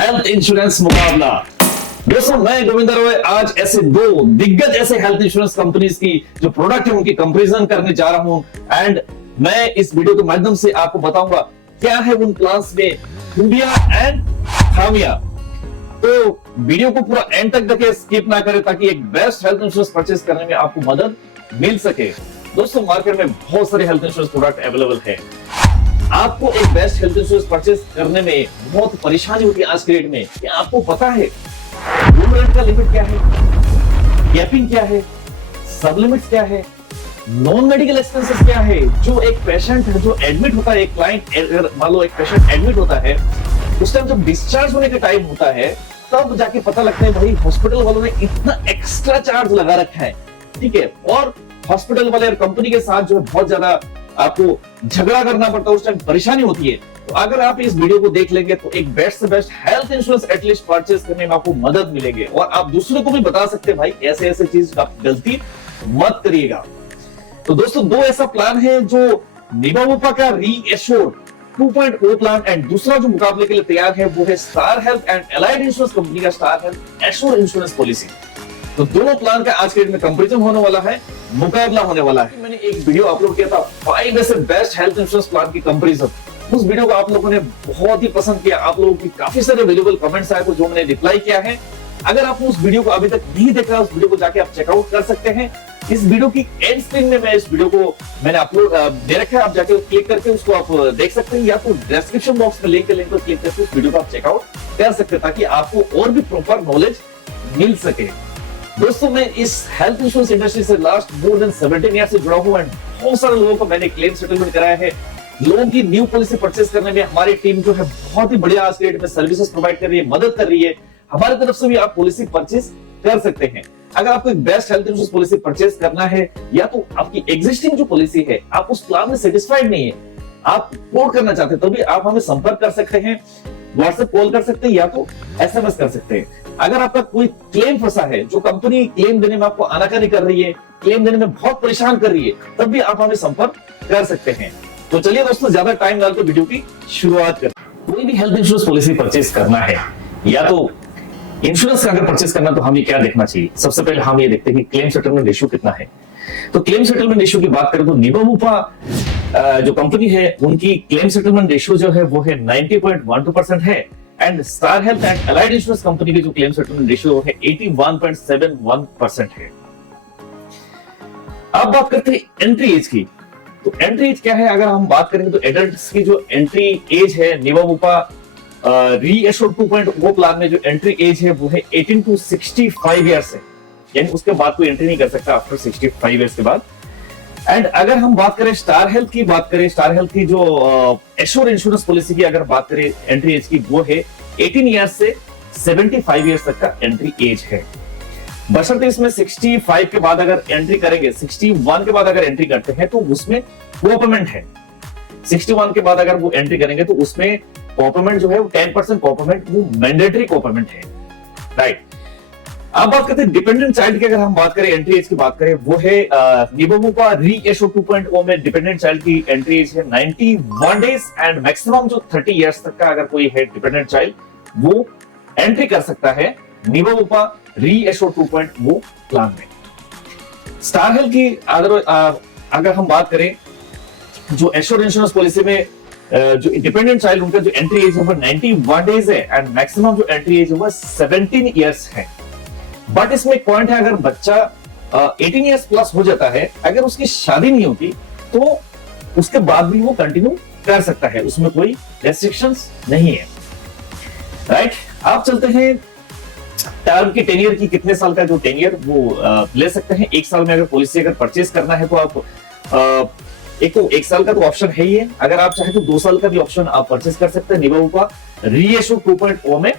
Health insurance मुकाबला। दोस्तों मैं गोविंदा रॉय आज ऐसे दो दिग्गज ऐसे हेल्थ इंश्योरेंस कंपनीज की जो प्रोडक्ट है उनकी कंपैरिजन करने जा रहा हूं एंड मैं इस वीडियो के माध्यम से आपको बताऊंगा क्या है उन प्लान्स में खूबियां एंड खामियां। तो वीडियो को पूरा एंड तक देखें, स्किप ना करें ताकि एक बेस्ट हेल्थ इंश्योरेंस परचेज करने में आपको मदद मिल सके। दोस्तों मार्केट में बहुत सारे हेल्थ इंश्योरेंस प्रोडक्ट अवेलेबल है। आपको एक बेस्ट हेल्थ इंश्योरेंस परचेज करने में बहुत परेशानी होती है आज के डेट में। क्या आपको पता है रूम रेंट का लिमिट क्या है, कैपिंग क्या है, सब लिमिट्स क्या है, नॉन मेडिकल एक्सपेंसेस क्या है। जो एक पेशेंट है जो एडमिट होता है, एक क्लाइंट मान लो एक पेशेंट एडमिट होता है, उस टाइम जब डिस्चार्ज होने का टाइम होता है तब जाके पता लगता है भाई हॉस्पिटल वालों ने इतना एक्स्ट्रा चार्ज लगा रखा है। ठीक है, और हॉस्पिटल वाले और कंपनी के साथ जो है बहुत ज्यादा आपको झगड़ा करना पड़ता है, उस टाइम परेशानी होती है। तो अगर आप इस वीडियो को देख लेंगे तो एक बेस्ट से best health insurance at least purchase करने में आपको मदद मिलेगी और आप दूसरों को भी बता सकते हैं भाई ऐसे ऐसे चीज आप गलती मत करिएगा। तो दोस्तों दो ऐसा प्लान है जो निबावोपा का रीएश्योर 2.0 प्लान एंड दूसरा जो मुकाबले के लिए तैयार है वो है Star Health and Allied Insurance Company का Star Health Assure insurance policy. तो दोनों प्लान का आज के डेट में कंपैरिजन होने वाला है, मुकाबला होने वाला है। मैंने एक वीडियो अपलोड किया था 5 ऐसे बेस्ट हेल्थ इंश्योरेंस प्लान की कंपैरिजन। उस वीडियो को आप लोगों ने बहुत ही पसंद किया, आप लोगों की काफी सारे वैल्यूएबल कमेंट्स आए जो मैंने रिप्लाई किया है। अगर आपने उस वीडियो को अभी तक नहीं देखा, उस वीडियो को जाके आप चेकआउट कर सकते हैं। इस वीडियो की एंड स्क्रीन में मैं इस वीडियो को मैंने अपलोड दे रखा है, आप जाके क्लिक करके उसको आप देख सकते हैं या तो डिस्क्रिप्शन बॉक्स में लिंक पर क्लिक करके उस वीडियो को आप चेकआउट कर सकते हैं ताकि आपको और भी प्रॉपर नॉलेज मिल सके। दोस्तों मैं इस हेल्थ इंश्योरेंस इंडस्ट्री से लास्ट मोर देन 17 ईयर से जुड़ा हूं एंड बहुत सारे लोगों को मैंने क्लेम सेटलमेंट कराया है। लोगों की न्यू पॉलिसी परचेज करने में हमारी टीम जो है बहुत ही बढ़िया आज के डेट में सर्विसेज प्रोवाइड कर रही है, मदद कर रही है। हमारी तरफ से भी आप पॉलिसी परचेज कर सकते हैं। अगर आपको एक best health insurance policy purchase करना है या तो आपकी एग्जिस्टिंग जो पॉलिसी है आप उस प्लान में सेटिस्फाइड नहीं है, आप पोर्ट करना चाहते हैं, तो भी आप हमें संपर्क कर सकते हैं, व्हाट्सएप कॉल कर सकते हैं या तो एसएमएस कर सकते हैं। अगर आपका कोई क्लेम फंसा है, जो कंपनी क्लेम देने में आपको आनाकानी कर रही है, क्लेम देने में बहुत परेशान कर रही है, तब भी आप हमें संपर्क कर सकते हैं। तो चलिए दोस्तों ज्यादा टाइम डालकर वीडियो की शुरुआत करते हैं। कोई भी हेल्थ इंश्योरेंस पॉलिसी परचेज करना है या तो इंश्योरेंस का अगर परचेज करना तो हमें क्या देखना चाहिए। सबसे पहले हम ये देखते हैं कि क्लेम सेटलमेंट रेशियो कितना है। तो क्लेम सेटलमेंट रेशियो की बात करें तो निबावोपा जो कंपनी है उनकी क्लेम सेटलमेंट रेशियो जो है वो है 90.12% है and star Health and Allied Insurance company की जो क्लेम सेटलमेंट रेशियो है 81.71% है। अब बात करते हैं एंट्री एज की। तो एंट्री एज क्या है, अगर हम बात करेंगे तो एडल्ट्स की जो एंट्री एज है निबावोपा रीएश्योर 2.0 प्लान में जो एंट्री एज है वो है 18 to 65 ईयर्स है, यानी उसके बाद कोई एंट्री नहीं कर सकता आफ्टर 65 ईयर्स के बाद। एंड अगर हम बात करें स्टार हेल्थ की, स्टार हेल्थ की जो एश्योर इंश्योरेंस पॉलिसी की अगर बात करें एंट्री एज की वो है 18 ईयर्स से 75 ईयर्स तक का एंट्री एज है। बशर्ते इसमें 65 के बाद अगर एंट्री करेंगे, 61 के बाद अगर एंट्री करते हैं तो उसमें कोऑपमेंट है। 61 के बाद अगर वो एंट्री करेंगे तो उसमें कोऑपमेंट जो है वो 10% कोऑपमेंट, वो मैंडेटरी कोऑपमेंट है, राइट। अब बात करते हैं डिपेंडेंट चाइल्ड की। अगर हम बात करें एंट्री एज की बात करें वो है निबावोपा रीएश्योर 2.0 में डिपेंडेंट चाइल्ड की एंट्री एज है 91 डेज एंड मैक्सिमम जो 30 इयर्स तक का अगर कोई है डिपेंडेंट चाइल्ड वो एंट्री कर सकता है निबावोपा रीएश्योर 2.0 प्लान में। स्टार हेल्थ की अगर हम बात करें जो एश्योर इंश्योरेंस पॉलिसी में जो डिपेंडेंट चाइल्ड उनका जो एंट्री एज है वो 91 डेज है एंड मैक्सिमम जो एंट्री एज है वो 17 इयर्स है। बट इसमें एक पॉइंट है, अगर बच्चा 18 इयर्स प्लस हो जाता है, अगर उसकी शादी नहीं होती तो उसके बाद भी वो कंटिन्यू कर सकता है, उसमें कोई रेस्ट्रिक्शंस नहीं है, राइट। आप चलते हैं टर्म की, टेनियर की, कितने साल का जो टेनियर वो ले सकते हैं। एक साल में अगर पॉलिसी अगर परचेज करना है तो आप एक साल का तो ऑप्शन है ही है, अगर आप चाहे तो 2 साल का भी ऑप्शन आप परचेज कर सकते हैं निबावोपा रीएश्योर 2.0 में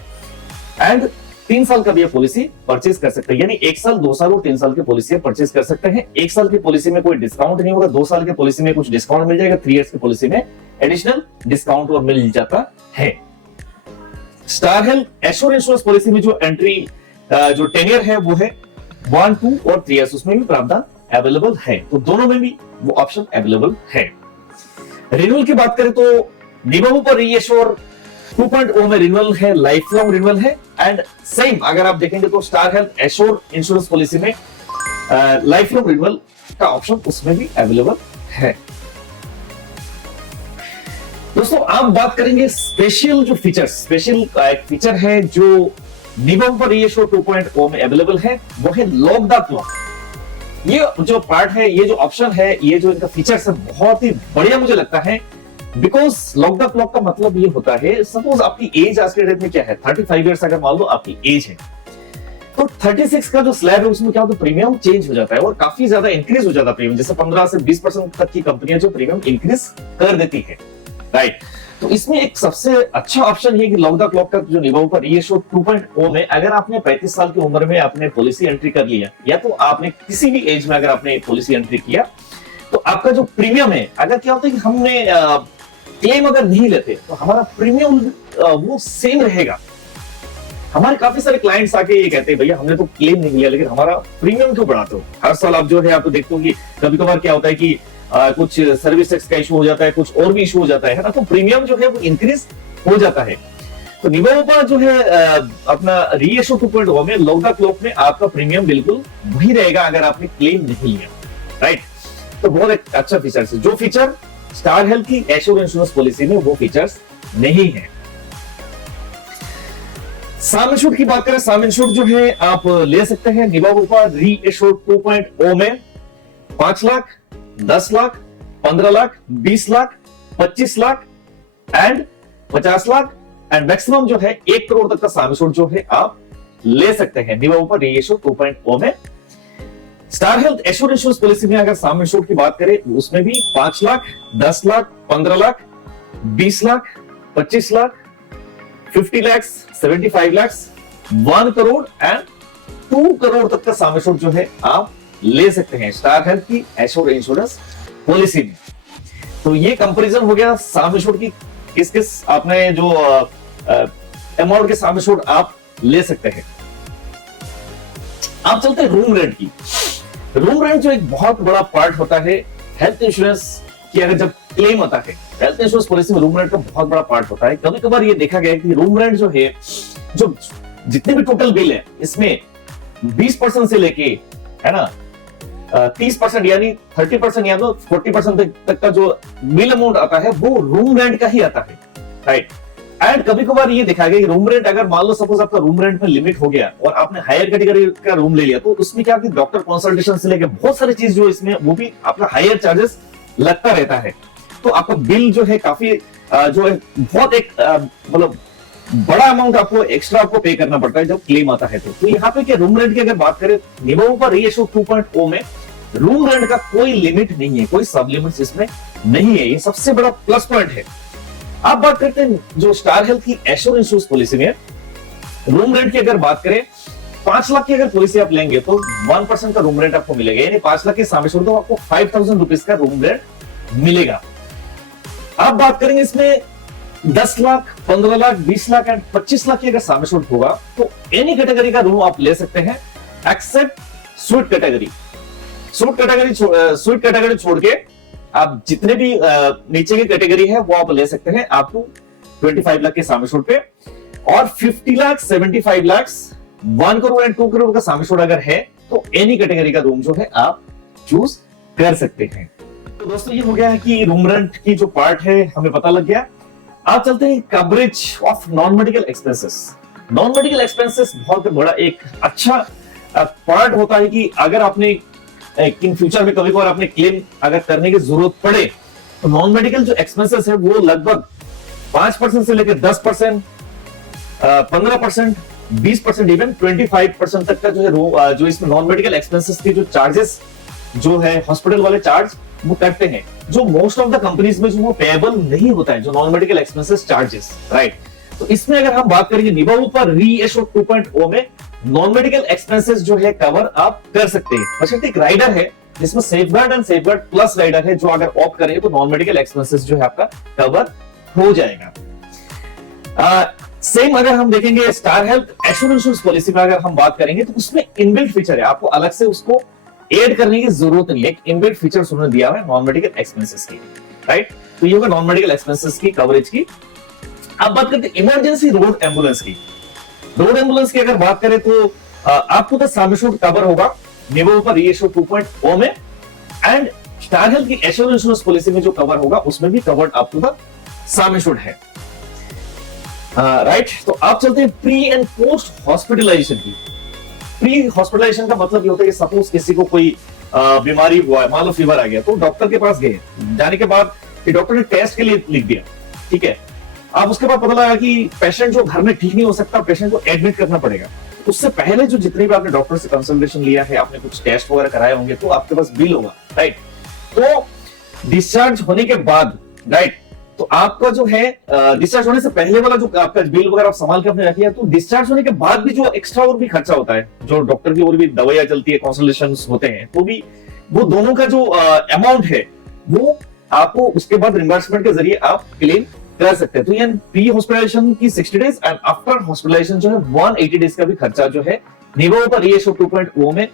एंड 3 साल का भी पॉलिसी परचेज कर सकते हैं, यानी 1 साल, 2 साल और 3 साल की पॉलिसी परचेज कर सकते हैं। 1 साल की पॉलिसी में कोई डिस्काउंट नहीं होगा, 2 साल की पॉलिसी में कुछ डिस्काउंट मिल जाएगा, 3 इयर्स की पॉलिसी में एडिशनल डिस्काउंट और मिल जाता है। Star Health Assure insurance policy में जो एंट्री जो टेनियर है वो है 1, 2 और 3 इयर्स, उसमें भी प्रावधान अवेलेबल है। तो दोनों में भी वो ऑप्शन अवेलेबल है। रिन्यूअल की बात करें तो निबावोपा रीएश्योर 2.0 में रिन्यूअल है, लाइफ लॉन्ग रिन्यूअल है। एंड सेम अगर आप देखेंगे तो star Health Assure insurance policy में लाइफ लॉन्ग रिन्यूअल का ऑप्शन उसमें भी अवेलेबल है। दोस्तों आप बात करेंगे स्पेशल जो फीचर्स, स्पेशल एक फीचर है जो निगम पर रीएश्योर 2.0 में अवेलेबल है, वो है लॉक द क्लॉक। ये जो पार्ट है, ये जो ऑप्शन है, ये जो इनका फीचर्स है, बहुत ही बढ़िया मुझे लगता है। बिकॉज लॉक द क्लॉक का मतलब ये होता है, सपोज आपकी एज आज के डेट में क्या है, 35 ईयर्स अगर मान लो आपकी एज है, तो 36 का जो स्लैब है उसमें क्या होता है, प्रीमियम चेंज हो जाता है और काफी ज्यादा इंक्रीज हो जाता है प्रीमियम। जैसे 15 से 20% तक की कंपनियां जो प्रीमियम इंक्रीज कर देती है, राइट। तो इसमें एक सबसे अच्छा ऑप्शन है कि लॉक द क्लॉक का जो निभाव पर रीएश्योर 2.0 में अगर आपने 35 साल की उम्र में आपने पॉलिसी एंट्री कर लिया, या तो आपने किसी भी एज में अगर आपने पॉलिसी एंट्री किया, तो आपका जो प्रीमियम है, अगर क्या होता है कि हमने क्लेम अगर नहीं लेते तो हमारा प्रीमियम वो सेम रहेगा। हमारे काफी सारे क्लाइंट्स आके ये कहते हैं भैया हमने तो क्लेम नहीं लिया लेकिन हमारा प्रीमियम क्यों बढ़ाते हो। हर साल आप जो है आप तो देखते हो कि कभी कभार क्या होता है कि कुछ सर्विस टैक्स का इशू हो जाता है, कुछ और भी इशू हो जाता है ना, तो प्रीमियम जो है वो इंक्रीज हो जाता है। तो निवोपा जो है अपना रीइश्यू 2.0 में लॉक द क्लॉक में आपका प्रीमियम बिल्कुल वही रहेगा अगर आपने क्लेम नहीं लिया, राइट। तो बहुत एक अच्छा फीचर है, जो फीचर स्टार हेल्थ की एश्योर इंश्योरेंस पॉलिसी में वो फीचर्स नहीं है। सम इंश्योर्ड की बात करें, सम इंश्योर्ड जो है आप ले सकते हैं निवोपा रीइश्यू 2.0 में 5 lakh, 10 lakh, 15 lakh, 20 lakh, 25 lakh and 50 lakh and maximum जो है 1 करोड़ तक का सम इंश्योर्ड जो है आप ले सकते हैं निवोपा रीइश्यू 2.0 में। Star Health Assure insurance policy में अगर सम इंश्योर्ड की बात करें उसमें भी 5 लाख, 10 लाख, 15 लाख, 20 लाख, 25 लाख, 50 लाख, 75 लाख, 1 करोड़ एंड 2 करोड़ तक का सम इंश्योर्ड जो है आप ले सकते हैं स्टार हेल्थ की एश्योर इंश्योरेंस पॉलिसी में। तो ये कंपैरिजन हो गया सम इंश्योर्ड की, किस किस आपने जो अमाउंट के सम इंश्योर्ड आप ले सकते हैं। आप चलते हैं रूम रेंट की। रूम रेंट जो एक बहुत बड़ा पार्ट होता है हेल्थ इंश्योरेंस की, अगर जब क्लेम आता है हेल्थ इंश्योरेंस पॉलिसी में रूम रेंट का बहुत बड़ा पार्ट होता है। कभी कभार ये देखा गया है कि रूम रेंट जो है, जो जितने भी टोटल बिल है इसमें 20% से लेके, है ना, 30% यानी 30% या तो 40% तक का जो बिल अमाउंट आता है वो रूम रेंट का ही आता है, राइट। एंड कभी कभार ये देखा गया कि रूम रेंट अगर मान लो सपोज आपका रूम रेंट में लिमिट हो गया और आपने हायर कैटेगरी का रूम ले लिया, तो उसमें क्या कि डॉक्टर कंसल्टेशन से लेके बहुत सारी चीज जो इसमें वो भी आपका हायर चार्जेस लगता रहता है। तो आपका बिल जो है काफी जो है बहुत एक मतलब बड़ा अमाउंट आपको एक्स्ट्रा आपको पे करना पड़ता है जब क्लेम आता है। तो यहाँ पे क्या रूम रेंट की अगर बात करें निवोपा रीइश्यू 2.0 में रूम रेंट का कोई लिमिट नहीं है, कोई सब लिमिट इसमें नहीं है। ये सबसे बड़ा प्लस पॉइंट है। आप बात करते हैं जो स्टार हेल्थ की एश्योर इंश्योरेंस पॉलिसी में रूम रेंट की अगर बात करें, 5 लाख की अगर पॉलिसी आप लेंगे तो 1% का रूम रेंट आपको मिलेगा, यानी 5 लाख के सामने छोड़ दो आपको 5,000 रुपीज का रूम रेंट मिलेगा। आप बात करेंगे इसमें 10 लाख, 15 लाख, 20 लाख एंड 25 लाख की अगर सामने छोड़ होगा तो एनी कैटेगरी का रूम आप ले सकते हैं except sweet category. Sweet category छोड़ के आप जितने भी नीचे की कैटेगरी है वो आप ले सकते हैं आपको 25 लाख के सामने छोड़ पे, और 50 लाख, 75 लाख, 1 करोड़ एंड 2 करोड़ का सामने छोड़ अगर है तो एनी कैटेगरी का रूम जो है आप चूज कर सकते हैं। तो दोस्तों ये हो गया है कि रूम रेंट की जो पार्ट है हमें पता लग गया। आप चलते हैं coverage of non medical expenses. Non medical expenses बहुत बड़ा एक अच्छा पार्ट होता है कि अगर आपने इन फ्यूचर में कभी कभार आपने क्लेम अगर करने की जरूरत पड़े तो नॉन मेडिकल जो एक्सपेंसेस है वो लगभग 5% से लेकर 10%, 15%, 20%, इवन 25% तक का जो है जो इसमें नॉन मेडिकल एक्सपेंसेस की जो चार्जेस जो है हॉस्पिटल वाले चार्ज वो करते हैं, जो मोस्ट ऑफ द कंपनीज में जो वो पेएबल नहीं होता है, जो non medical expenses charges, right. तो इसमें अगर हम बात करेंगे निवोपा रीइश्यू 2.0 में नॉन मेडिकल एक्सपेंसेस जो है कवर आप कर सकते हैं। बशर्ते एक राइडर है जिसमें safeguard and safeguard plus rider है, जो अगर ऑप्ट करें तो नॉन मेडिकल एक्सपेंसेस जो है आपका कवर हो जाएगा। सेम अगर हम देखेंगे star Health Assure insurance policy में अगर हम बात करेंगे तो उसमें इनबिल्ट फीचर है, आपको अलग से उसको ऐड करने की जरूरत नहीं है। एक इनबिल्ट फीचर उन्होंने दिया है नॉन मेडिकल एक्सपेंसेस की, राइट। तो ये होगा नॉन मेडिकल एक्सपेंसेस की कवरेज की। अब बात करते हैं इमरजेंसी रोड एम्बुलेंस की। रोड एम्बुलेंस की अगर बात करें तो आपको तो सम एश्योर्ड कवर होगा निवो पर रीइश्यू 2.0 में, एंड स्टार हेल्थ की एश्योर इंश्योरेंस पॉलिसी में जो कवर होगा उसमें भी covered up to the sum assured है। राइट, तो आप चलते हैं प्री एंड पोस्ट हॉस्पिटलाइजेशन की। प्री हॉस्पिटलाइजेशन का मतलब ये होता है कि सपोज किसी को कोई बीमारी हुआ है, मान लो फीवर आ गया, तो डॉक्टर के पास गए, जाने के बाद डॉक्टर ने टेस्ट के लिए लिख दिया, ठीक है। अब उसके बाद पता लगा कि पेशेंट जो घर में ठीक नहीं हो सकता, पेशेंट को एडमिट करना पड़ेगा। उससे पहले जो जितनी भी आपने डॉक्टर से कंसल्टेशन लिया है, आपने कुछ टेस्ट वगैरह कराए होंगे, तो आपके पास बिल होगा, राइट। तो डिस्चार्ज होने के बाद, राइट, तो आपका जो है डिस्चार्ज होने से पहले वाला जो आपका बिल वगैरह आप संभाल के अपने रखिए, तो डिस्चार्ज होने के बाद भी जो एक्स्ट्रा और भी खर्चा होता है, जो डॉक्टर की और भी दवाइयां चलती है, कंसल्टेशंस होते हैं, तो भी वो दोनों का जो अमाउंट है वो आपको उसके बाद रिम्बर्समेंट के जरिए आप क्लेम कर सकते हैं। तो ये प्री हॉस्पिटलाइजेशन की 60 डेज एंड आफ्टर हॉस्पिटलाइजेशन जो है 180 डेज का भी खर्चा जो है निवो पर रीइश्यू 2.0 में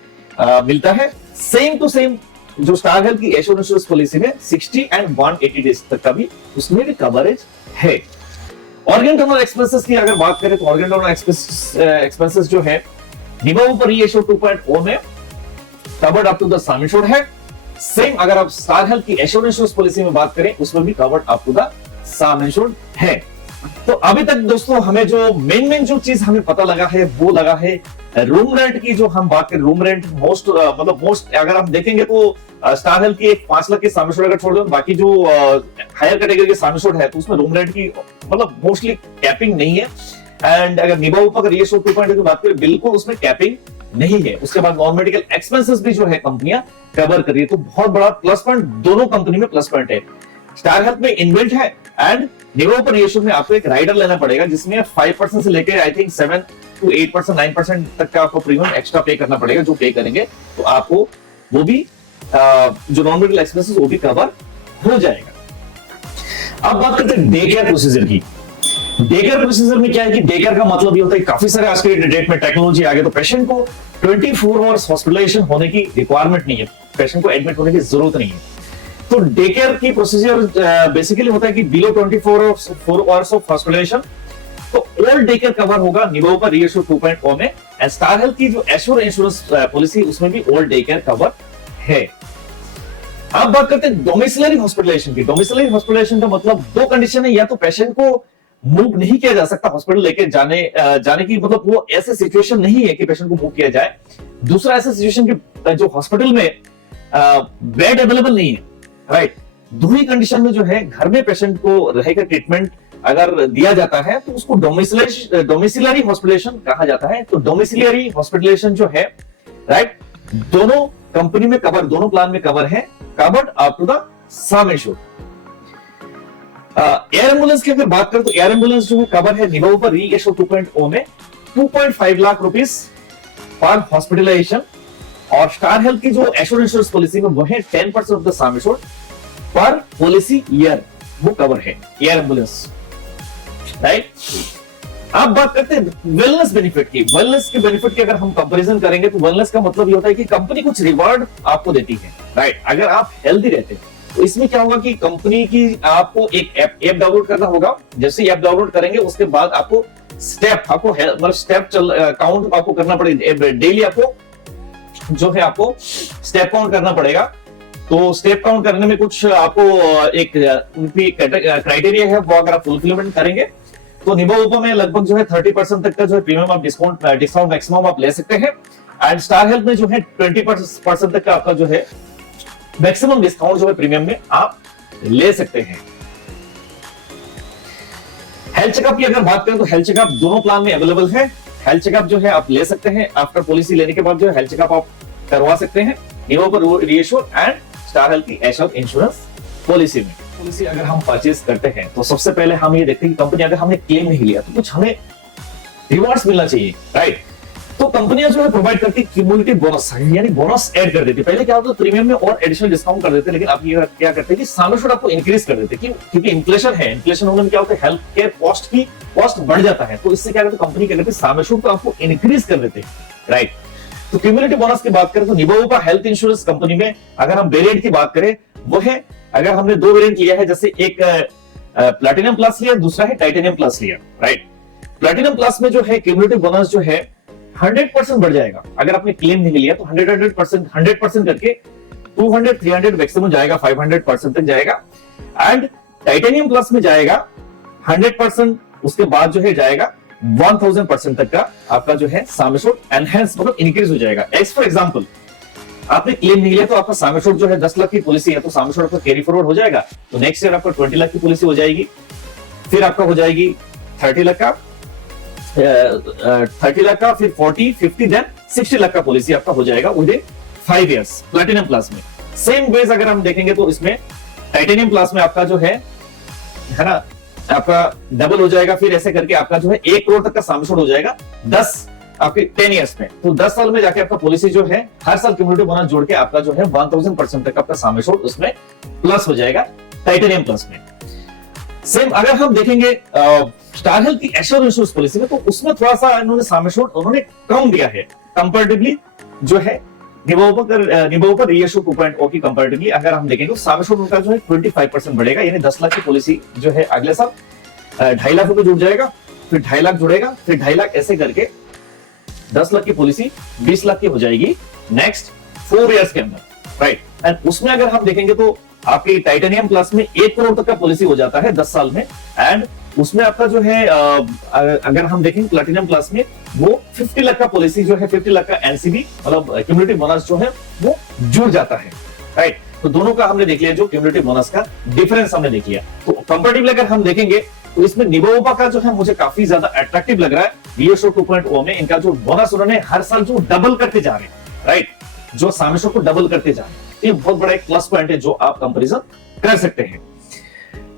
मिलता है। सेम टू सेम जो स्टार हेल्थ की एश्योर इंश्योरेंस पॉलिसी में 60 एंड 180 डेज तक का भी उसमें भी कवरेज है। ऑर्गन डोनर एक्सपेंसेस की अगर बात करें तो ऑर्गन डोनर एक्सपेंसेस जो है निवो पर रीइश्यू 2.0 में covered up to the sum assured है। सेम अगर आप स्टार हेल्थ की एश्योर इंश्योरेंस पॉलिसी में बात करें, उसमें भी covered up to the sum assured है। तो अभी तक दोस्तों हमें जो मेन जो चीज हमें पता लगा है वो लगा है रूम रेंट की। जो हम बात करें रूम रेंट मोस्ट अगर हम देखेंगे तो स्टार हेल्थ की एक 5 लाख की सम एश्योर्ड अगर छोड़ दो, बाकी जो हायर कैटेगरी के सम एश्योर्ड है तो उसमें रूम रेंट की मतलब मोस्टली कैपिंग नहीं है। एंड अगर निवो पर रीइश्यू 2.0 की बात करें, बिल्कुल उसमें कैपिंग नहीं है। उसके बाद नॉन मेडिकल एक्सपेंसेस भी जो है कंपनियां कवर कर रही है, तो बहुत बड़ा प्लस पॉइंट दोनों कंपनी में प्लस पॉइंट है। स्टार हेल्थ में इनबिल्ट है एंड निवो पर रीइश्यू में आपको एक राइडर लेना पड़ेगा, जिसमें 5% से लेकर आई थिंक 7 to 8%, 9% तक का आपको प्रीमियम एक्स्ट्रा पे करना पड़ेगा। जो पे करेंगे तो आपको वो भी जो नॉन मेडिकल एक्सपेंसेस वो भी कवर हो जाएगा। अब बात करते हैं डे केयर प्रोसीजर की। डे केयर प्रोसीजर में क्या है कि डे केयर का मतलब ये होता है कि काफी सारे आज के डेट में टेक्नोलॉजी आ गई, तो पेशेंट को 24 आवर्स हॉस्पिटलाइजेशन होने की रिक्वायरमेंट नहीं है, पेशेंट को एडमिट होने की जरूरत नहीं है। तो डे केयर की प्रोसीजर बेसिकली होता है कि बिलो 24 आवर्स ऑफ हॉस्पिटलाइजेशन, तो ऑल डे केयर कवर होगा निवो पर रीइश्यू 2.0 में। एंड स्टार हेल्थ की जो एश्योर इंश्योरेंस पॉलिसी उसमें भी ऑल डे केयर कवर है। अब बात करते हैं डोमिसिलरी हॉस्पिटलाइजेशन की। डोमिसिलरी हॉस्पिटलाइजेशन का मतलब दो कंडीशन है, या तो पेशेंट को मूव नहीं किया जा सकता हॉस्पिटल लेके जाने की, मतलब वो ऐसे सिचुएशन नहीं है कि पेशेंट को मूव किया जाए। दूसरा ऐसा सिचुएशन कि जो हॉस्पिटल में बेड अवेलेबल नहीं है, राइट। दो ही कंडीशन में जो है घर में पेशेंट को रहेगा ट्रीटमेंट अगर दिया जाता है तो उसको डोमिसिलरी हॉस्पिटलाइजेशन कहा जाता है। तो डोमिसिलरी हॉस्पिटलाइजेशन जो है, राइट, दोनों कंपनी में कवर, दोनों प्लान में कवर है, covered up to the sum assured. Air ambulance की अगर बात करें तो एयर एम्बुलेंस जो है कवर है निवो पर रीइश्यू 2.0 में 2.5 लाख रुपीस पर हॉस्पिटलाइजेशन, और स्टार हेल्थ की जो एश्योर इंश्योरेंस पॉलिसी में वो है 10% ऑफ द सम एश्योर्ड पर पॉलिसी ईयर, वो कवर है एयर एम्बुलेंस, राइट। अब बात करते हैं वेलनेस बेनिफिट की। वेलनेस के बेनिफिट की अगर हम कंपैरिजन करेंगे तो वेलनेस का मतलब ये होता है कि कंपनी कुछ रिवॉर्ड आपको देती है, राइट। अगर आप हेल्दी रहते हैं तो इसमें क्या होगा कि कंपनी की आपको एक ऐप डाउनलोड करना होगा। जैसे ऐप डाउनलोड करेंगे उसके बाद आपको स्टेप काउंट आपको करना पड़ेगा, डेली आपको जो है आपको स्टेप काउंट करना पड़ेगा। तो स्टेप काउंट करने में कुछ आपको एक क्राइटेरिया है, वो अगर आप फुलफिलमेंट करेंगे तो निवो में लगभग जो है 30% तक का जो है प्रीमियम आप डिस्काउंट मैक्सिमम आप ले सकते हैं। एंड स्टार हेल्थ में जो है 20% तक का आपका जो है मैक्सिमम डिस्काउंट जो है प्रीमियम में आप ले सकते हैं। हेल्थ चेकअप की अगर बात करें तो हेल्थ चेकअप दोनों प्लान में अवेलेबल है। हेल्थ चेकअप जो है आप ले सकते हैं, आफ्टर पॉलिसी लेने के बाद जो है हेल्थ चेकअप आप करवा सकते हैं निवो पर रीइश्योर एंड स्टार हेल्थ की एश्योर इंश्योरेंस पॉलिसी में। पॉलिसी अगर हम परचेज करते हैं तो सबसे पहले हम ये देखते हैं कि कंपनी अगर हमने क्लेम नहीं लिया तो कुछ हमें रिवॉर्ड्स मिलना चाहिए, राइट। तो कंपनियां जो है प्रोवाइड करती क्यूमुलेटिव बोनस, यानी बोनस ऐड कर देती। पहले क्या होता था प्रीमियम में और एडिशनल डिस्काउंट कर देते, लेकिन अब ये क्या करते हैं कि सम एश्योर्ड आपको इंक्रीज कर देते, क्योंकि इन्फ्लेशन है। इन्फ्लेशन होने में क्या होता है हेल्थ केयर कॉस्ट बढ़ जाता है, तो इससे क्या करते कंपनी क्या करती है सम एश्योर्ड को आपको इंक्रीज कर देते, राइट। तो क्यूमुलेटिव बोनस की बात करें तो निवो का हेल्थ इंश्योरेंस कंपनी में अगर हम वेरिएंट की बात करें वो है, अगर हमने 2 वेरिएंट लिया है, जैसे एक प्लैटिनम प्लस लिया, दूसरा है टाइटेनियम प्लस लिया, राइट। प्लैटिनम प्लस में जो है क्यूमुलेटिव बोनस जो है 100% बढ़ जाएगा। अगर आपने क्लेम नहीं लिया तो 100% करके 200, 300 मैक्सिमम जाएगा, 500% तक जाएगा। एंड टाइटेनियम प्लस में जाएगा 100%, उसके बाद जो है जाएगा 1000% तक का आपका जो है सम एश्योर्ड एनहांस मतलब इंक्रीज हो जाएगा। एज फॉर एग्जांपल, आपने क्लेम नहीं लिया तो आपका सम एश्योर्ड जो है 10 लाख की पॉलिसी है तो सम एश्योर्ड आपका कैरी फॉरवर्ड हो जाएगा, तो नेक्स्ट ईयर आपका 20 लाख की पॉलिसी हो जाएगी, फिर आपका हो जाएगी 30 लाख का, 30 लाख का, फिर 40, 50, देन 60 लाख का पॉलिसी आपका हो जाएगा with in 5 years platinum plus में। सेम वेज अगर हम देखेंगे तो इसमें टाइटेनियम प्लस में आपका जो है ना, आपका डबल हो जाएगा, फिर ऐसे करके आपका जो है 1 करोड़ तक का सम एश्योर्ड हो जाएगा 10 आपके 10 इयर्स में। तो 10 साल में जाके आपका पॉलिसी जो है हर साल क्यूमुलेटिव बोनस जोड़ के आपका जो है 1000% तक आपका सम एश्योर्ड उसमें प्लस हो जाएगा टाइटेनियम प्लस में। सेम अगर हम देखेंगे स्टार हेल्थ की एश्योर इंश्योरेंस पॉलिसी में, तो उसमें थोड़ा सा इन्होंने सम एश्योर्ड उन्होंने कम दिया है कंपैरेटिवली जो है निबोपर रीएश्योर 2.0 की कंपैरेटिवली अगर हम देखेंगे तो सम एश्योर्ड उनका जो है 25% बढ़ेगा, यानी 10 लाख की पॉलिसी जो है अगले साल 2.5 लाख रुपए जुड़ जाएगा, फिर 2.5 लाख जुड़ेगा, फिर 2.5 लाख, ऐसे करके 10 लाख की पॉलिसी 20 लाख की हो जाएगी नेक्स्ट 4 इयर्स के अंदर, राइट। एंड उसमें अगर हम देखेंगे तो आपकी टाइटेनियम प्लस में 1 करोड़ तक का पॉलिसी हो जाता है 10 साल में। एंड उसमें आपका जो है अगर हम देखेंगे प्लैटिनम प्लस में वो 50 लाख का पॉलिसी जो है 50 लाख का एनसीबी मतलब क्यूमुलेटिव बोनस जो है वो जुड़ जाता है, राइट। तो दोनों का हमने देख लिया, जो क्यूमुलेटिव बोनस का डिफरेंस हमने देख लिया। तो कंपैरेटिवली अगर हम देखेंगे तो इसमें निबोपा का जो है मुझे काफी ज्यादा अट्रैक्टिव लग रहा है। रीएश्योर 2.0 में इनका जो बोनस उन्होंने हर साल जो डबल करते जा रहे हैं, राइट, जो सम एश्योर्ड को डबल करते जा रहे हैं, ये बहुत बड़ा एक प्लस पॉइंट है जो आप कंपैरिजन कर सकते हैं।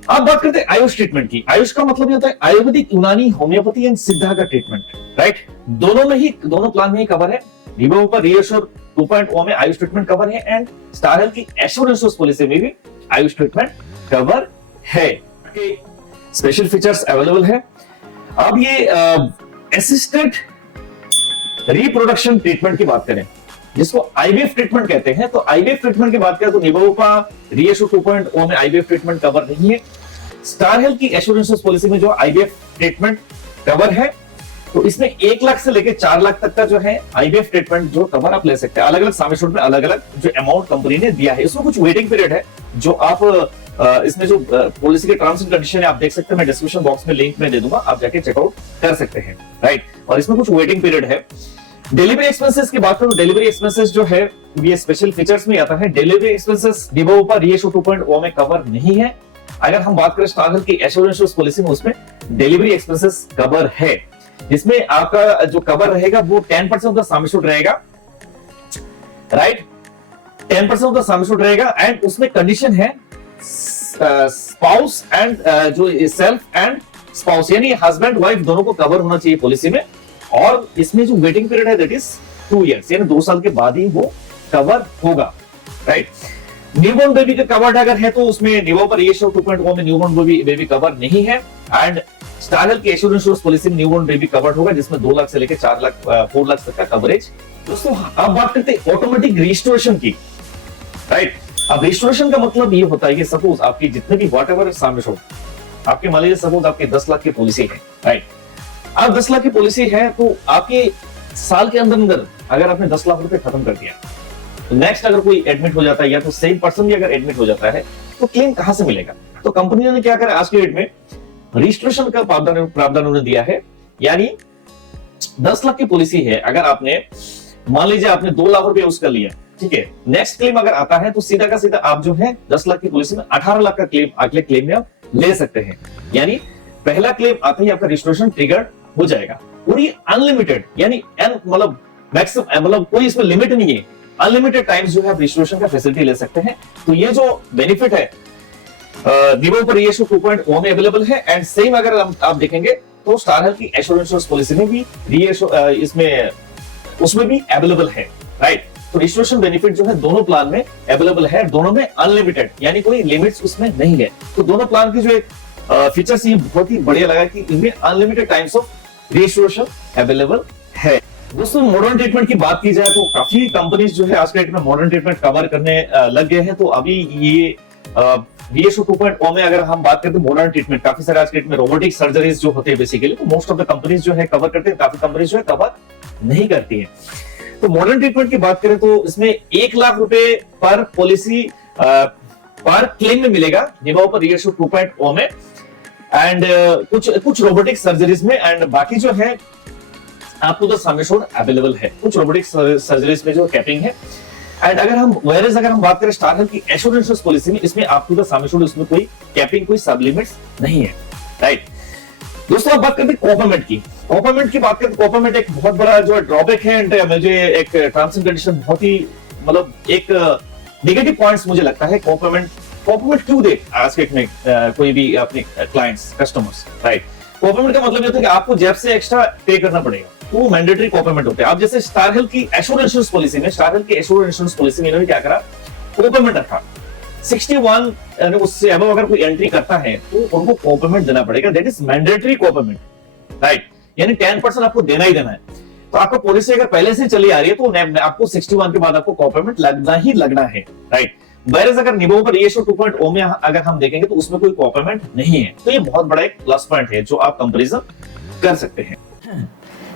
अब बात करते हैं आयुष ट्रीटमेंट की। आयुष का मतलब ये होता है आयुर्वेदिक, यूनानी, होम्योपैथी एंड सिद्धा का ट्रीटमेंट, राइट। दोनों प्लान में ही कवर है। निबोपा रीएश्योर 2.0 में आयुष ट्रीटमेंट कवर है एंड स्टार हेल्थ की एश्योर इंश्योरेंस पॉलिसी में भी आयुष ट्रीटमेंट कवर है। स्पेशल फीचर्स अवेलेबल है। अब ये असिस्टेड रिप्रोडक्शन ट्रीटमेंट की बात करें, जिसको आईवीएफ ट्रीटमेंट कहते हैं, तो आईवीएफ ट्रीटमेंट की बात करें तो निबोपा रीएश्योर 2.0 में आईवीएफ ट्रीटमेंट कवर नहीं है। स्टार हेल्थ की एश्योरेंस पॉलिसी में जो आईवीएफ ट्रीटमेंट कवर है, तो इसमें 1 लाख से लेकर 4 लाख तक का जो है आईवीएफ ट्रीटमेंट जो कवर आप ले सकते हैं। अलग अलग सम एश्योर्ड में अलग अलग जो अमाउंट कंपनी ने दिया है। इसमें कुछ वेटिंग पीरियड है जो आप इसमें जो पॉलिसी के टर्म्स एंड कंडीशन है आप देख सकते हैं, मैं डिस्क्रिप्शन बॉक्स में लिंक में दे दूंगा, आप जाके चेकआउट कर सकते हैं, राइट। और इसमें कुछ वेटिंग पीरियड है। डिलीवरी एक्सपेंसेस की बात करूं, डिलीवरी एक्सपेंसेस जो है ये स्पेशल फीचर्स में आता है। डिलीवरी एक्सपेंसेस निबोपा रीएश्योर 2.0 में कवर नहीं है। अगर हम बात करें स्टार हेल्थ की एश्योरेंस पॉलिसी में, उसमें डिलीवरी एक्सपेंसेस कवर है, जिसमें आपका जो कवर रहेगा वो 10% ऑफ द सम एश्योर्ड रहेगा, right. 10% of the sum assured रहेगा एंड उसमें कंडीशन है स्पाउस एंड जो सेल्फ एंड स्पाउस यानी हस्बैंड वाइफ दोनों को कवर होना चाहिए पॉलिसी में। और इसमें जो वेटिंग पीरियड है दैट इज 2 इयर्स, यानी 2 साल के बाद ही वो कवर होगा, राइट। न्यूबॉर्न बेबी का कवर्ड अगर है तो उसमें निबोपा रीएश्योर 2.0 में न्यूबॉर्न बेबी कवर नहीं है। एंड स्टार हेल्थ की एश्योरेंस पॉलिसी में न्यूबॉर्न बेबी कवर्ड होगा, जिसमें 2 लाख से लेकर 4 लाख तक का कवरेज। दोस्तों अब बात करते हैं ऑटोमेटिक रिस्टोरेशन की, राइट। अब रिस्टोरेशन का मतलब ये होता है कि सपोज आपकी जितने भी वॉट एवर सम एश्योर्ड, आपके मान लीजिए सपोज आपके 10 लाख की पॉलिसी है, राइट। अब 10 लाख की पॉलिसी है तो आपके साल के अंदर अगर आपने 10 लाख रुपए खत्म कर दिया तो नेक्स्ट अगर कोई एडमिट हो जाता है या तो सेम पर्सन भी अगर एडमिट हो जाता है तो क्लेम कहां से मिलेगा? तो कंपनी ने क्या करा, आज के डेट में रजिस्ट्रेशन का प्रावधान उन्होंने दिया है। यानी 10 लाख की पॉलिसी है, अगर आपने मान लीजिए आपने 2 लाख रुपए यूज कर लिया, ठीक है, नेक्स्ट क्लेम अगर आता है तो सीधा का सीधा आप जो है 10 लाख की पॉलिसी में 18 लाख का क्लेम अगले क्लेम में आप ले सकते हैं। यानी पहला क्लेम आते ही आपका रजिस्ट्रेशन ट्रिगर हो जाएगा। और ये अनलिमिटेड यानी मतलब मैक्सिमम मतलब कोई इसमें लिमिट नहीं है, अनलिमिटेड टाइम्स जो है रजिस्ट्रेशन का फैसिलिटी ले सकते हैं। तो ये जो बेनिफिट है निबोपा रीएश्योर 2.0 में अवेलेबल है। एंड सेम अगर आप देखेंगे तो स्टार हेल्थ की एश्योरेंस पॉलिसी में भी रीएश्योर इसमें उसमें भी अवेलेबल है, राइट। तो रजिस्ट्रेशन बेनिफिट जो है दोनों प्लान में अवेलेबल है, दोनों में अनलिमिटेड यानी कोई लिमिट्स उसमें नहीं है। तो दोनों प्लान की जो एक फीचर्स ये बहुत ही बढ़िया लगा कि इनमें unlimited times of registration available है। दोस्तों मॉडर्न ट्रीटमेंट की बात की जाए तो काफी कंपनीज जो है आज के डेट में मॉडर्न ट्रीटमेंट कवर करने लग गए हैं। तो अभी ये VSO 2.0 में अगर हम बात करते हैं मॉडर्न ट्रीटमेंट, काफी सारे आज के डेट में रोबोटिक सर्जरीज जो होते हैं बेसिकली, तो मोस्ट ऑफ द कंपनीज जो है कवर करते हैं, काफी कंपनीज जो है कवर नहीं करती है। तो मॉडर्न ट्रीटमेंट की बात करें तो इसमें 1 लाख रुपए पर पॉलिसी पर क्लेम में मिलेगा निभाओ पर VSO 2.0 में, एंड कुछ रोबोटिक सर्जरीज में, एंड बाकी जो है आपको तो सम एश्योर्ड अवेलेबल है। कुछ रोबोटिक सर्जरीज में जो कैपिंग है, एंड अगर हम बात करें स्टार हेल्थ की एश्योर्ड इंश्योरेंस पॉलिसी में, इसमें आपको तो सम एश्योर्ड, उसमें कोई कैपिंग, कोई सब लिमिट्स नहीं है, राइट। दोस्तों अब बात करते हैं कॉपेमेंट की। कॉपेमेंट की बात करें तो कॉपेमेंट एक बहुत बड़ा जो ड्रॉबैक है, एंड मुझे एक टर्म्स एंड कंडीशन बहुत ही मतलब एक नेगेटिव पॉइंट्स मुझे लगता है। कॉपेमेंट क्यों दे आज के में कोई भी अपने क्लाइंट्स, कस्टमर्स, राइट। कॉपेमेंट का मतलब ये होता है कि आपको जेब से एक्स्ट्रा पे करना पड़ेगा, तो वो मैंडेटरी कॉपेमेंट होते हैं। आप जैसे स्टार हेल्थ की एश्योर्ड इंश्योरेंस पॉलिसी में, स्टार हेल्थ की एश्योर्ड इंश्योरेंस पॉलिसी में इन्होंने क्या करा, कॉपेमेंट रखा 61 यानी उससे अब अगर कोई एंट्री करता है तो उनको कॉपेमेंट देना पड़ेगा, दैट इज मैंडेटरी कॉपेमेंट, राइट। यानी 10% आपको देना ही देना है। तो आपको पॉलिसी अगर पहले से चली आ रही है तो आपको 61 के बाद आपको कॉपेमेंट लगना ही लगना है, राइट। वैरस अगर निभाओ पर VSO 2.0 में अगर हम देखेंगे तो उसमें कोई कॉपेमेंट नहीं है, तो ये बहुत बड़ा एक प्लस पॉइंट है जो आप कंपैरिजन कर सकते हैं।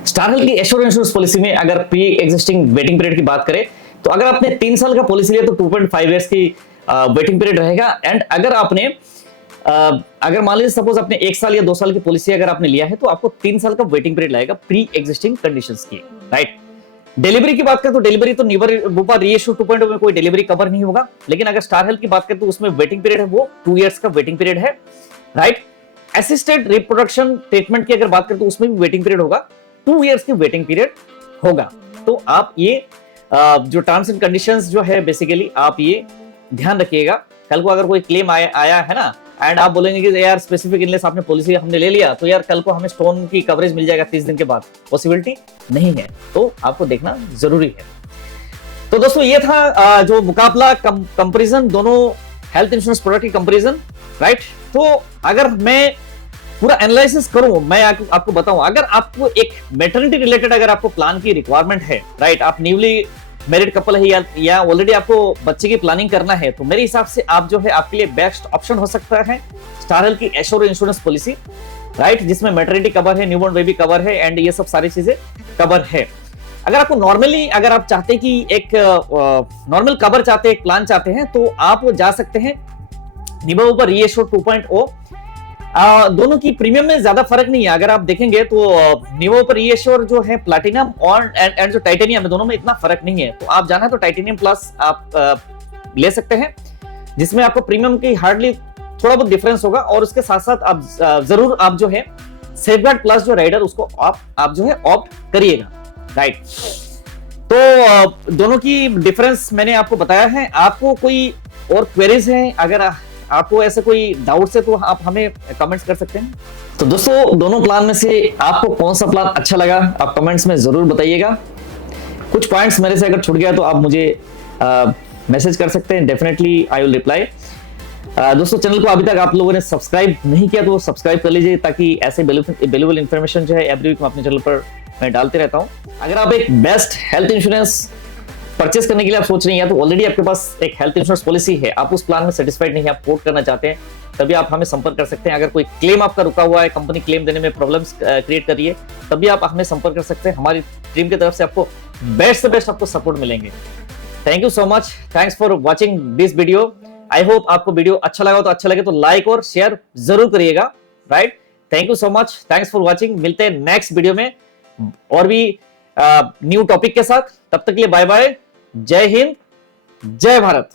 स्टार हेल्थ की एश्योर्ड इंश्योरेंस पॉलिसी में अगर प्री एग्जिस्टिंग वेटिंग पीरियड की बात करें तो अगर आपने 3 साल का पॉलिसी लिया तो 2.5 इयर्स की वेटिंग पीरियड रहेगा, एंड अगर आपने अगर मान लीजिए सपोज आपने 1 साल या 2 साल की पॉलिसी अगर आपने लिया है तो आपको 3 साल का वेटिंग पीरियड लगेगा प्री एग्जिस्टिंग कंडीशंस की, राइट। डिलीवरी की बात करें तो डिलीवरी तो निभाओ VSO 2.0 में कोई डिलीवरी कवर नहीं होगा, लेकिन अगर स्टार हेल्थ की बात करें तो उसमें वेटिंग पीरियड है वो 2 इयर्स का वेटिंग पीरियड है, राइट। असिस्टेड रिप्रोडक्शन ट्रीटमेंट की अगर बात करें तो उसमें भी वेटिंग पीरियड होगा, 2 इयर्स की वेटिंग पीरियड होगा। तो आप ये जो टर्म्स एंड कंडीशंस जो है बेसिकली आप ये ध्यान रखिएगा। कल को अगर कोई क्लेम आया है ना, एंड आप बोलेंगे कि यार स्पेसिफिक इलनेस आपने पॉलिसी हमने ले लिया तो यार कल को हमें स्टोन की कवरेज मिल जाएगा 30 दिन के बाद, पॉसिबिलिटी नहीं है, तो आपको देखना जरूरी है। तो दोस्तों ये था जो मुकाबला कंपैरिजन, दोनों हेल्थ इंश्योरेंस प्रोडक्ट की कंपैरिजन, राइट। तो अगर मैं पूरा एनालिसिस करूं, मैं आपको बताऊं, अगर आपको एक मैटरनिटी रिलेटेड अगर आपको प्लान की रिक्वायरमेंट है, राइट, आप न्यूली मैरिड कपल है या ऑलरेडी आपको बच्चे की प्लानिंग करना है, तो मेरे हिसाब से आप जो है आपके लिए बेस्ट ऑप्शन हो सकता है स्टार हेल्थ की एश्योर्ड इंश्योरेंस पॉलिसी, राइट, जिसमें मैटरनिटी कवर है, न्यूबॉर्न बेबी कवर है, एंड ये सब सारी चीजें कवर है। अगर आपको नॉर्मली अगर आप चाहते हैं कि एक नॉर्मल कवर चाहते हैं, एक प्लान चाहते हैं, तो आप जा सकते हैं निभाओ पर VSO 2.0। दोनों की प्रीमियम में ज्यादा फर्क नहीं है। अगर आप देखेंगे तो निभाओ पर VSO जो है प्लैटिनम और एंड जो टाइटेनियम है, दोनों में इतना फर्क नहीं है। तो आप जाना तो टाइटेनियम प्लस आप ले सकते हैं, जिसमें आपको प्रीमियम की हार्डली थोड़ा बहुत डिफरेंस होगा, और उसके साथ साथ आप जरूर आप जो है सेफगार्ड प्लस जो राइडर उसको आप जो है ऑप्ट करिएगा, राइट। तो दोनों की डिफरेंस मैंने आपको बताया है। आपको कोई और क्वेरीज है, अगर आपको ऐसे कोई डाउट्स है तो आप हमें कमेंट्स कर सकते हैं। तो दोस्तों दोनों प्लान में से आपको कौन सा प्लान अच्छा लगा आप कमेंट्स में जरूर बताइएगा। कुछ पॉइंट्स मेरे से अगर छूट गया तो आप मुझे मैसेज कर सकते हैं, डेफिनेटली आई विल रिप्लाई। दोस्तों चैनल को अभी तक आप लोगों ने सब्सक्राइब नहीं किया तो सब्सक्राइब कर लीजिए, ताकि ऐसे वैल्यूएबल इन्फॉर्मेशन जो है एवरी वीक मैं अपने चैनल पर मैं डालते रहता हूँ। अगर आप एक बेस्ट हेल्थ इंश्योरेंस परचेस करने के लिए आप सोच रही हैं तो ऑलरेडी आपके पास एक हेल्थ इंश्योरेंस पॉलिसी है, आप उस प्लान में सेटिस्फाइड नहीं है, आप पोर्ट करना चाहते हैं, तभी आप हमें संपर्क कर सकते हैं। अगर कोई क्लेम आपका रुका हुआ है, कंपनी क्लेम देने में प्रॉब्लम्स क्रिएट कर रही है, तभी आप हमें संपर्क कर सकते हैं। हमारी टीम की तरफ से आपको बेस्ट से बेस्ट आपको सपोर्ट मिलेंगे। Thank you so much, thanks for watching this video. I hope आपको वीडियो अच्छा लगा, तो अच्छा लगे तो लाइक और शेयर जरूर करिएगा, right. Thank you so much, thanks for watching. मिलते हैं नेक्स्ट वीडियो में और भी न्यू टॉपिक के साथ। तब तक के लिए बाय बाय, जय हिंद, जय भारत।